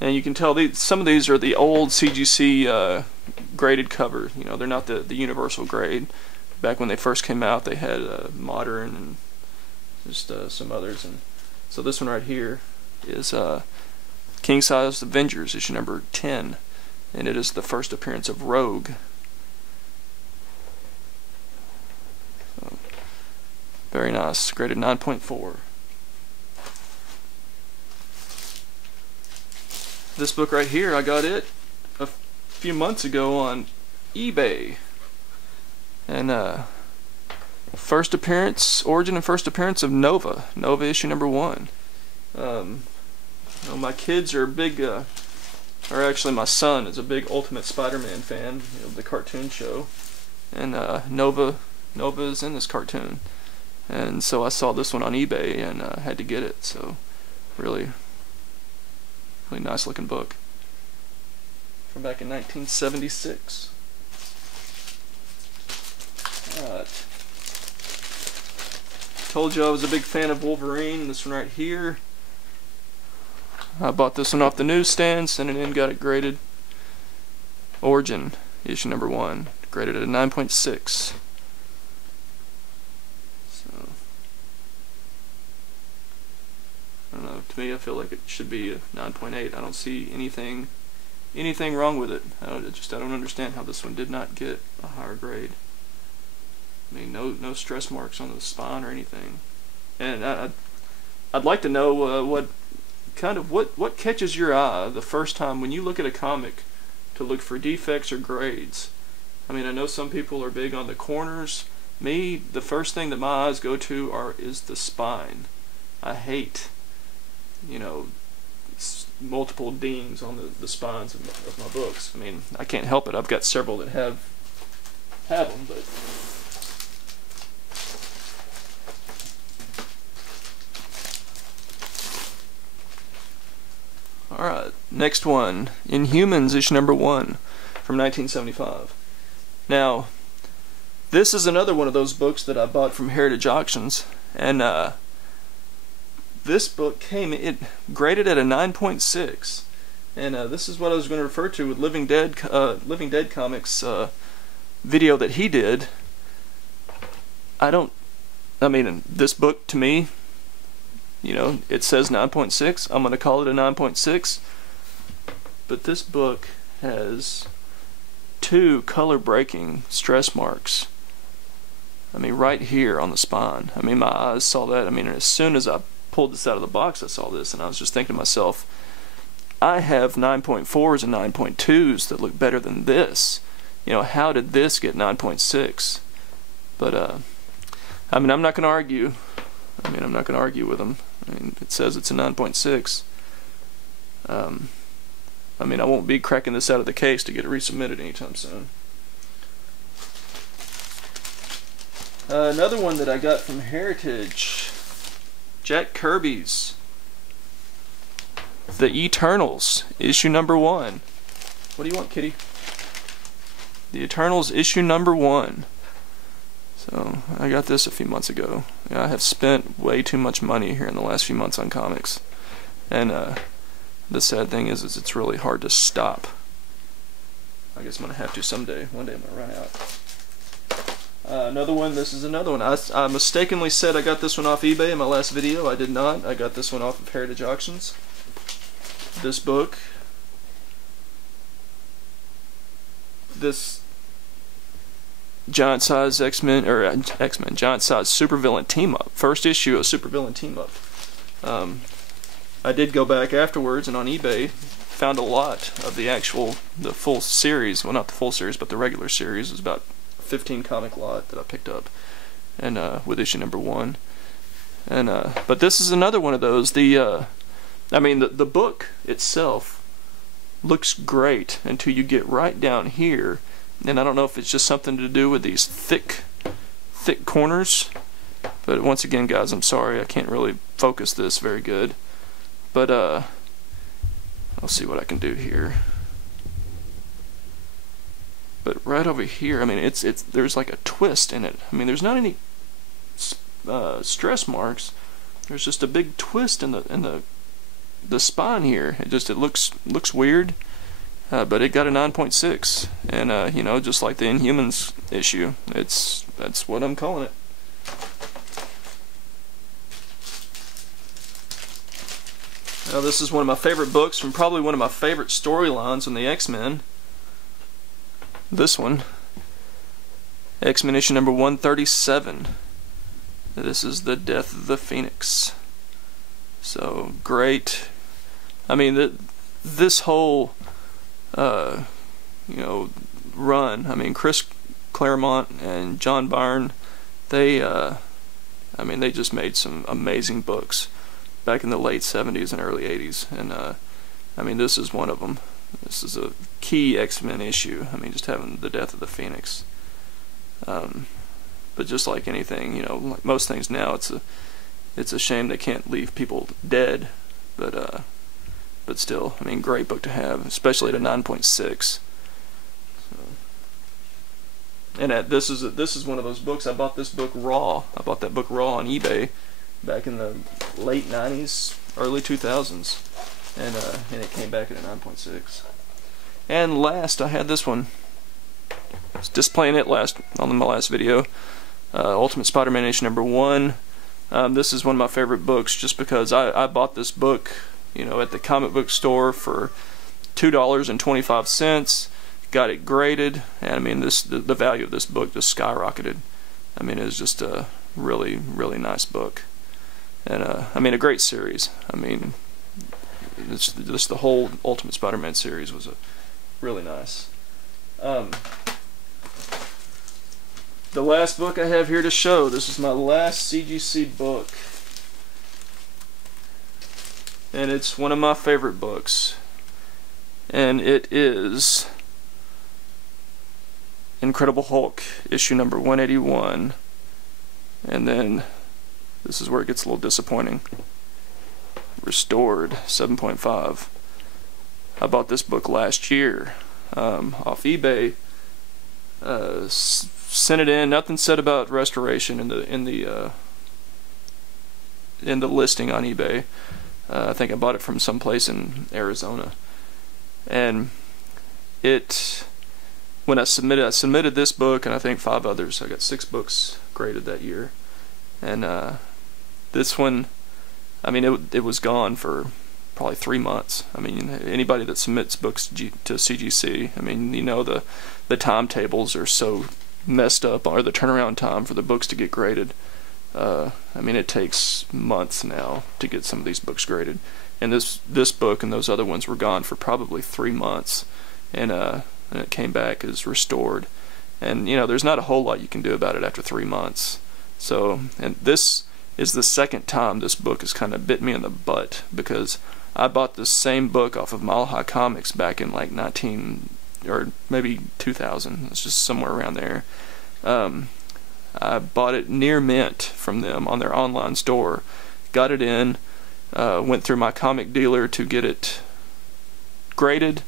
And you can tell some of these are the old CGC graded cover. You know, they're not the universal grade. Back when they first came out, they had modern and just some others. And so this one right here is King Size Avengers, issue number 10, and it is the first appearance of Rogue. So, very nice, graded 9.4. This book right here, I got it a few months ago on eBay, and origin and first appearance of Nova issue number 1. My kids are big, or actually my son is a big Ultimate SpiderMan fan, you know, the cartoon show, and Nova is in this cartoon, and so I saw this one on eBay and had to get it. So really nice looking book from back in 1976. Alright. Told you I was a big fan of Wolverine. This one right here, I bought this one off the newsstand, sent it in, got it graded. Origin, issue number 1, graded at a 9.6. So, I don't know, to me I feel like it should be a 9.8. I don't see anything wrong with it. I don't understand how this one did not get a higher grade. I mean, no stress marks on the spine or anything. And I'd like to know what catches your eye the first time when you look at a comic to look for defects or grades. I mean, I know some people are big on the corners. Me, the first thing that my eyes go to is the spine. I hate, you know, multiple dings on the spines of my books. I mean, I can't help it. I've got several that have them, but alright, next one, Inhumans issue number 1 from 1975. Now, this is another one of those books that I bought from Heritage Auctions, and this book graded at a 9.6, and this is what I was going to refer to with Living Dead Comics video that he did. I mean, this book to me, you know, it says 9.6. I'm going to call it a 9.6. But this book has 2 color breaking stress marks. I mean, right here on the spine. I mean, my eyes saw that. I mean, as soon as I pulled this out of the box, I saw this, and I was just thinking to myself, I have 9.4s and 9.2s that look better than this. You know, how did this get 9.6? But, I mean, I'm not going to argue. I'm not going to argue with them. I mean, it says it's a 9.6. I mean, I won't be cracking this out of the case to get it resubmitted anytime soon. Another one that I got from Heritage, Jack Kirby's The Eternals, issue number 1. What do you want, kitty? The Eternals, issue number 1. So, I got this a few months ago. I have spent way too much money here in the last few months on comics. And the sad thing is it's really hard to stop. I guess I'm going to have to someday. One day I'm going to run out. Another one, this is another one. I mistakenly said I got this one off eBay in my last video. I did not. I got this one off of Heritage Auctions. This book. This giant size X-Men, giant size supervillain team up. First issue of supervillain team up. I did go back afterwards and on eBay found a lot of the full series. Well, not the full series, but the regular series. It was about 15 comic lot that I picked up, and with issue number 1. And but this is another one of those. I mean, the book itself looks great until you get right down here. And I don't know if it's just something to do with these thick corners, but once again, guys, I'm sorry, I can't really focus this very good. But I'll see what I can do here. But right over here, I mean, there's like a twist in it. I mean, there's not any stress marks. There's just a big twist in the the spine here. It looks weird, but it got a 9.6, and you know, just like the Inhumans issue, that's what I'm calling it. Now this is one of my favorite books from probably one of my favorite storylines on the X-Men. This one, X-Men issue number 137. This is the Death of the Phoenix. So great. I mean, this whole you know, run. I mean, Chris Claremont and John Byrne, they I mean, they just made some amazing books back in the late 70s and early 80s, and I mean, this is one of them. This is a key X-Men issue. I mean, just having the Death of the Phoenix. But just like anything, you know, like most things now, it's a shame they can't leave people dead. But still, I mean, great book to have, especially at a 9.6. And this is one of those books. I bought this book raw. I bought that book raw on eBay back in the late 90s, early 2000s, and it came back at a 9.6. And last, I had this one. I was displaying it on my last video. Ultimate Spider-Man issue number 1. This is one of my favorite books, just because I bought this book, you know, at the comic book store for $2.25. Got it graded, and I mean, the value of this book just skyrocketed. I mean, it's just a really, really nice book. And I mean, a great series. I mean, it's the whole Ultimate Spider-Man series was really nice. The last book I have here to show. This is my last CGC book, and it's one of my favorite books, and it is Incredible Hulk issue number 181. And then this is where it gets a little disappointing. Restored 7.5. I bought this book last year off eBay. Sent it in. Nothing said about restoration in the listing on eBay. I think I bought it from someplace in Arizona, and when I submitted this book and I think 5 others. I got 6 books graded that year, and this one, I mean, it was gone for probably 3 months. I mean, anybody that submits books to CGC, I mean, you know, the timetables are so messed up, or the turnaround time for the books to get graded. I mean, it takes months now to get some of these books graded, and this book and those other ones were gone for probably 3 months, and it came back as restored. And you know, there's not a whole lot you can do about it after 3 months. So, and this is the second time this book has kind of bit me in the butt, because I bought this same book off of Mile High Comics back in like 19 or maybe 2000. It's just somewhere around there. I bought it near mint from them on their online store. Got it in, went through my comic dealer to get it graded,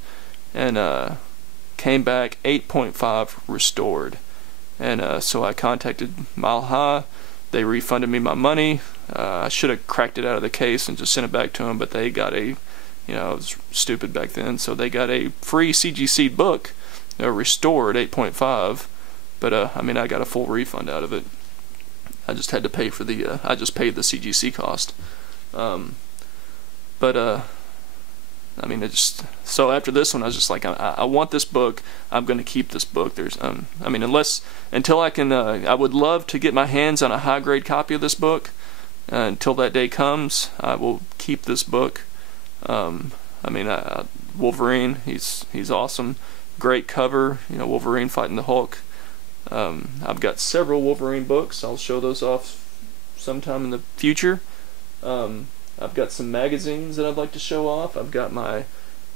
and came back 8.5 restored. And so I contacted Mile High. They refunded me my money. I should have cracked it out of the case and just sent it back to them, but they got a, you know, it was stupid back then, so they got a free CGC book, restored 8.5, but I mean, I got a full refund out of it. I just had to pay for the, I just paid the CGC cost. I mean, so after this one, I was just like, I want this book. I'm going to keep this book. There's, I mean, until I can, I would love to get my hands on a high-grade copy of this book. Until that day comes, I will keep this book. I mean, Wolverine, he's awesome. Great cover, you know, Wolverine fighting the Hulk. I've got several Wolverine books. I'll show those off sometime in the future. I've got some magazines that I'd like to show off. I've got my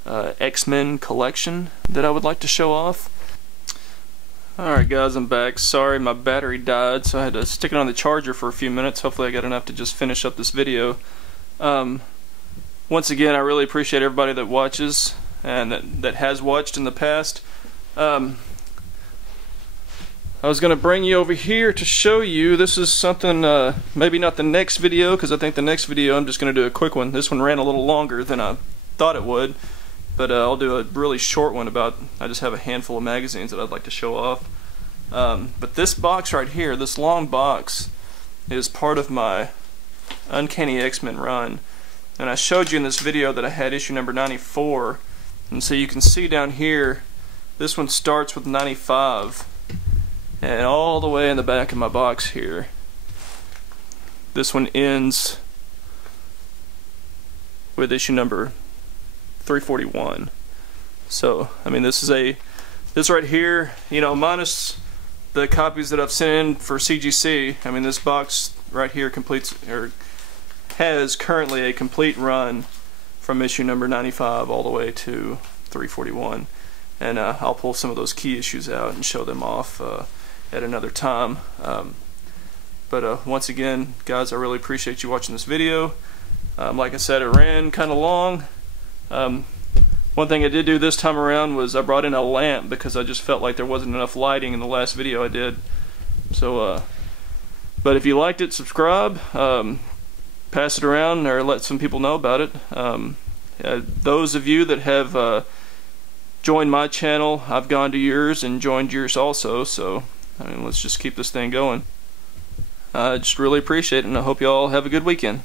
X-Men collection that I would like to show off. Alright guys, I'm back. Sorry, my battery died, so I had to stick it on the charger for a few minutes. Hopefully I got enough to just finish up this video. Once again, I really appreciate everybody that watches and that has watched in the past. I was going to bring you over here to show you. This is something, maybe not the next video, because I think the next video I'm just going to do a quick one. This one ran a little longer than I thought it would, but I'll do a really short one about, I just have a handful of magazines that I'd like to show off. But this box right here, this long box, is part of my Uncanny XMen run. And I showed you in this video that I had issue number 94, and so you can see down here, this one starts with 95, and all the way in the back of my box here, this one ends with issue number 341. So, I mean, this right here, you know, minus the copies that I've sent in for CGC, I mean, this box right here has currently a complete run from issue number 95 all the way to 341. And I'll pull some of those key issues out and show them off at another time. But once again, guys, I really appreciate you watching this video. Like I said, it ran kind of long. One thing I did do this time around was I brought in a lamp because I just felt like there wasn't enough lighting in the last video I did. So, but if you liked it, subscribe, pass it around, or let some people know about it. Those of you that have joined my channel, I've gone to yours and joined yours also, so I mean, let's just keep this thing going. I just really appreciate it, and I hope you all have a good weekend.